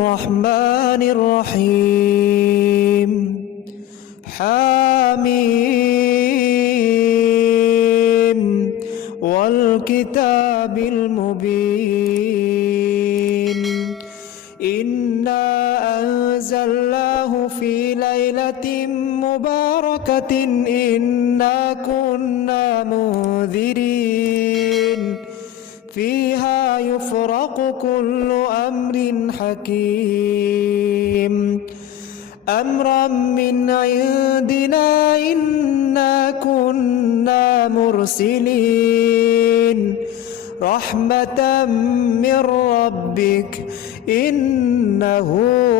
الرحمن الرحيم حميم والكتاب المبين إنا أنزلناه في ليلة مباركة إنا كنا منذرين فيها يفرق كل أمر حكيم أمرا من عندنا إنا كنا مرسلين رحمة من ربك إنه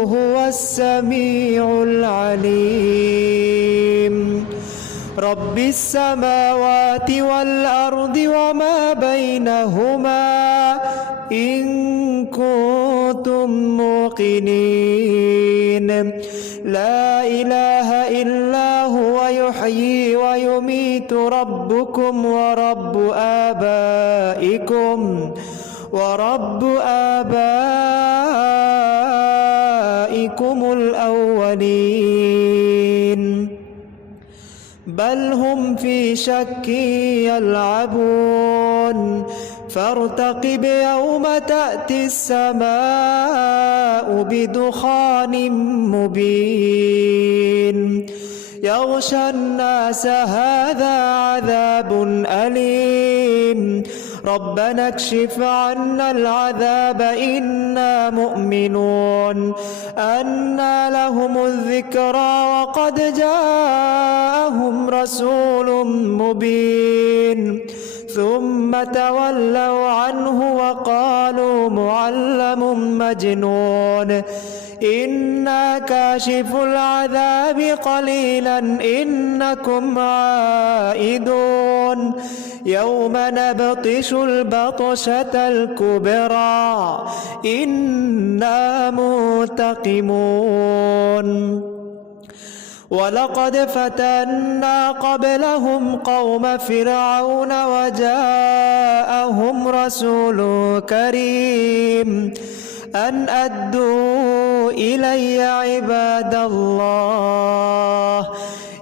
هو السميع العليم رب السماوات والأرض وما بينهما إن كنتم موقنين لا إله إلا هو يحيي ويميت ربكم ورب آبائكم الأولين بل هم في شك يلعبون فارتقب يوم تأتي السماء بدخان مبين يغشى الناس هذا عذاب أليم ربنا اكشف عنا العذاب إنا مؤمنون أنى لهم الذكرى وقد جاءهم رسول مبين ثم تولوا عنه وقالوا معلم مجنون إنا كاشف العذاب قليلا إنكم عائدون يوم نبطش البطشة الكبرى إنا منتقمون ولقد فتنا قبلهم قوم فرعون وجاءهم رسول كريم أن أدوا إلي عباد الله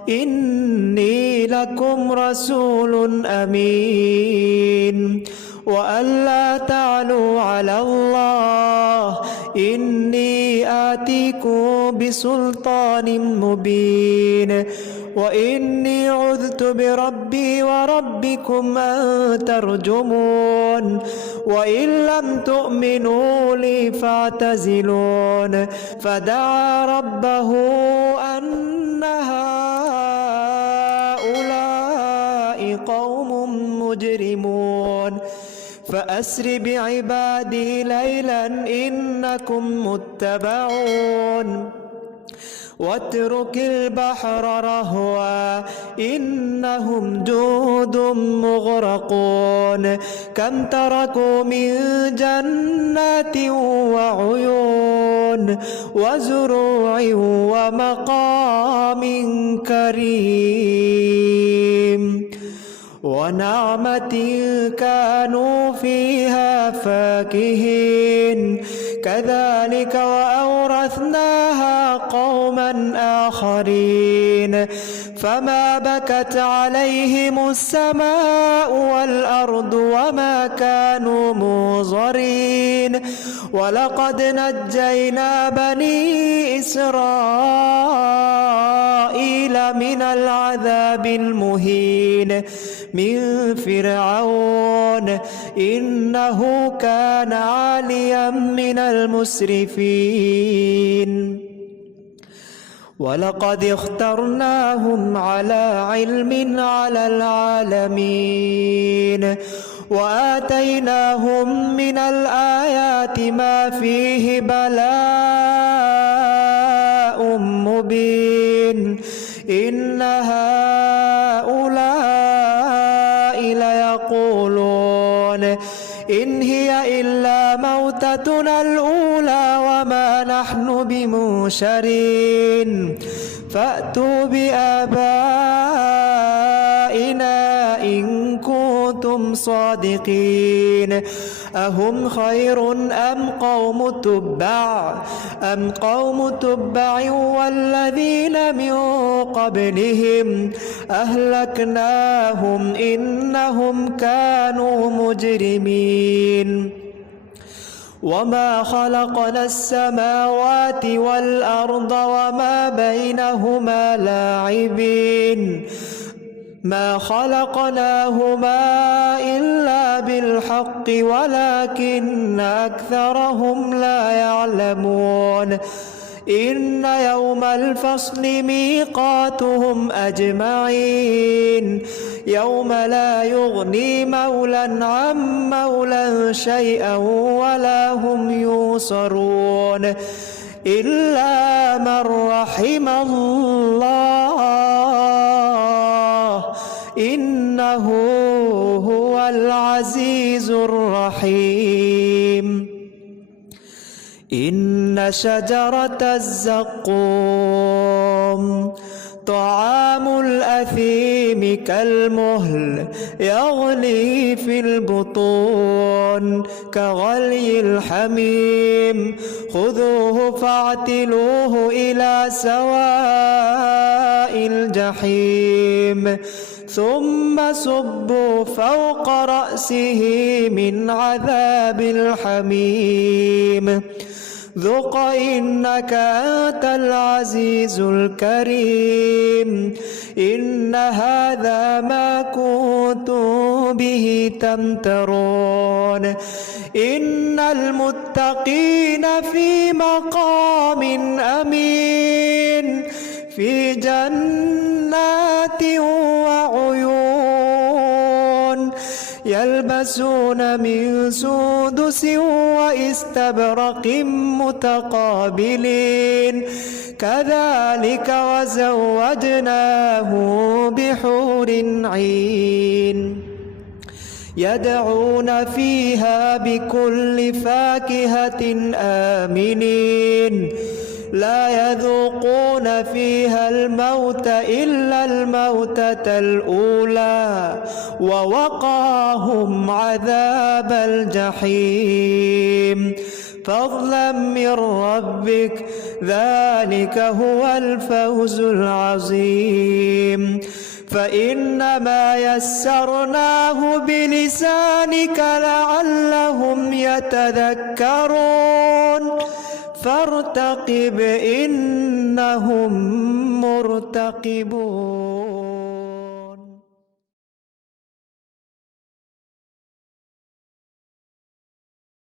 إني لكم رسول أمين وأن لا تعلوا على الله إني آتيكم بسلطان مبين وإني عذت بربي وربكم أن ترجمون وإن لم تؤمنوا لي فاعتزلون فدعا ربه أن هؤلاء قوم مجرمون فأسر بعبادي ليلا إنكم متبعون واترك البحر رهوا إنهم جود مغرقون كم تركوا من جنات وعيون وزروع ومقام كريم ونعمة كانوا فيها فاكهين كذلك وأورثناها قوما آخرين فما بكت عليهم السماء والأرض وما كانوا منظرين ولقد نجينا بني إسرائيل من العذاب المهين من فرعون إنه كان عاليا من المسرفين ولقد اخترناهم على علم على العالمين وآتيناهم من الآيات ما فيه بلاء مبين إن هؤلاء ليقولون إن هي إلا موتتنا الأولى وما نحن بمنشرين فأتوا بآبائنا إن كنتم صادقين أهم خير أم قوم تبع والذين من قبلهم أهلكناهم إنهم كانوا مجرمين وما خلقنا السماوات والأرض وما بينهما لاعبين ما خلقناهما إلا بالحق ولكن أكثرهم لا يعلمون إن يوم الفصل ميقاتهم أجمعين يوم لا يغني مولى عن مولى شيئا ولا هم ينصرون إلا من رحم الله إنه هو العزيز الرحيم إن شجرة الزقوم طعام الأثيم كالمهل يغلي في البطون كغلي الحميم خذوه فاعتلوه إلى سواء الجحيم ثم صبوا فوق رأسه من عذاب الحميم ذق إنك أنت العزيز الكريم إن هذا ما كنتم به تمترون إن المتقين في مقام أمين في جنات وعيون يلبسون من سندس واستبرق متقابلين كذلك وزوجناه بحور عين يدعون فيها بكل فاكهة آمنين لا يذوقون فيها الموت إلا الموتة الأولى ووقاهم عذاب الجحيم فضلا من ربك ذلك هو الفوز العظيم فإنما يسرناه بلسانك لعلهم يتذكرون فارتقب إنهم مرتقبون.